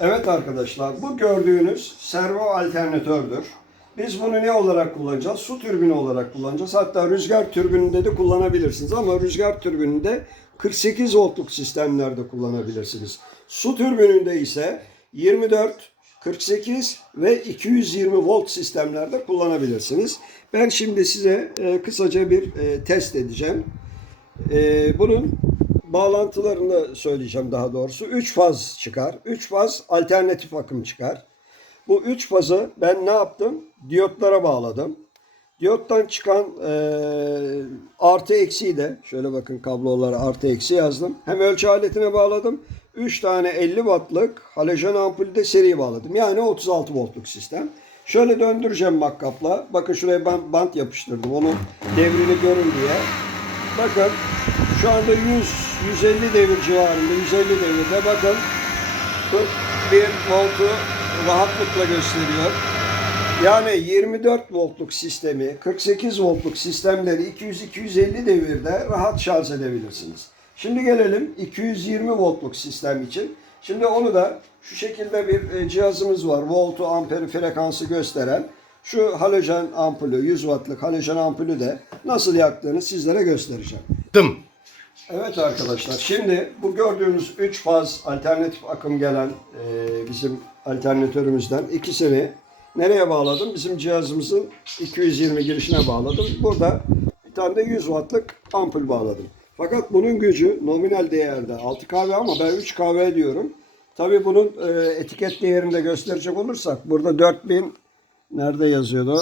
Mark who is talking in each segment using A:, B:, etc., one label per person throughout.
A: Evet arkadaşlar bu gördüğünüz servo alternatördür. Biz bunu ne olarak kullanacağız? Su türbini olarak kullanacağız. Hatta rüzgar türbininde de kullanabilirsiniz ama rüzgar türbininde 48 voltluk sistemlerde kullanabilirsiniz. Su türbininde ise 24, 48 ve 220 volt sistemlerde kullanabilirsiniz. Ben şimdi size e, kısaca bir e, test edeceğim. E, bunun bağlantılarını söyleyeceğim daha doğrusu. 3 faz çıkar. 3 faz alternatif akım çıkar. Bu 3 fazı ben ne yaptım? Diyotlara bağladım. Diyottan çıkan e, artı eksiyi de şöyle bakın kablolara artı eksi yazdım. Hem ölçü aletine bağladım. 3 tane 50 wattlık halojen ampulü de seri bağladım. Yani 36 voltluk sistem. Şöyle döndüreceğim makkapla. Bakın şuraya ben bant yapıştırdım. Onun devrini görün diye. Bakın şu anda 100 150 devir civarında 150 devirde bakın 41 voltu rahatlıkla gösteriyor. Yani 24 voltluk sistemi 48 voltluk sistemleri 200-250 devirde rahat şarj edebilirsiniz. Şimdi gelelim 220 voltluk sistem için. Şimdi onu da şu şekilde bir e, cihazımız var. Voltu, amperi, frekansı gösteren. Şu halojen ampulü, 100 wattlık halojen ampulü de nasıl yaktığını sizlere göstereceğim.
B: Dım.
A: Evet arkadaşlar şimdi bu gördüğünüz 3 faz alternatif akım gelen e, bizim alternatörümüzden ikisini nereye bağladım? Bizim cihazımızın 220 girişine bağladım. Burada bir tane de 100 wattlık ampul bağladım. Fakat bunun gücü nominal değerde 6 kW ama ben 3 kW diyorum. Tabii bunun e, etiket değerini de gösterecek olursak burada 4000 nerede yazıyordu?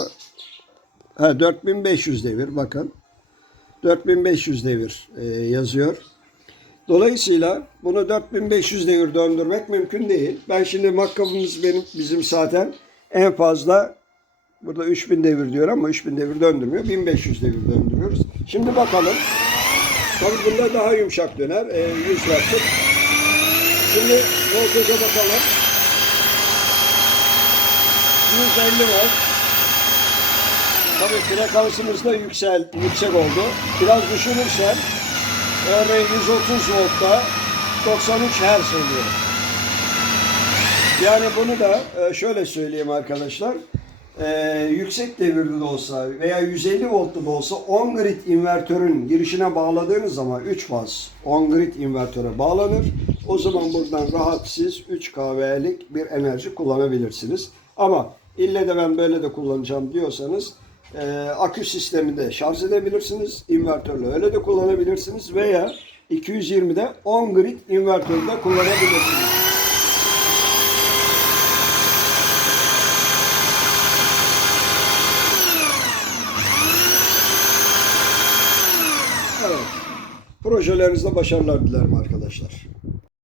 A: Ha 4500 devir bakın. 4500 devir e, yazıyor. Dolayısıyla bunu 4500 devir döndürmek mümkün değil. Ben şimdi makkabımız benim bizim zaten en fazla burada 3000 devir diyor ama 3000 devir döndürmüyor. 1500 devir döndürüyoruz. Şimdi bakalım. Tabii bunda daha yumuşak döner. E, 100 wattlık. Şimdi voltaja bakalım. 150 volt. Tabii frekansımız da yüksel, yüksek oldu. Biraz düşürürsem örneğin 130 voltta 93 Hz oluyor. Yani bunu da e, şöyle söyleyeyim arkadaşlar. E, yüksek devirli de olsa veya 150 voltlu da olsa 10 grid invertörün girişine bağladığınız zaman 3 faz 10 grid invertöre bağlanır. O zaman buradan rahat siz 3 kW'lik bir enerji kullanabilirsiniz. Ama ille de ben böyle de kullanacağım diyorsanız e, akü sistemi de şarj edebilirsiniz. İnvertörle öyle de kullanabilirsiniz veya 220'de 10 grid invertörü de kullanabilirsiniz. Evet. Projelerinizde başarılar dilerim arkadaşlar.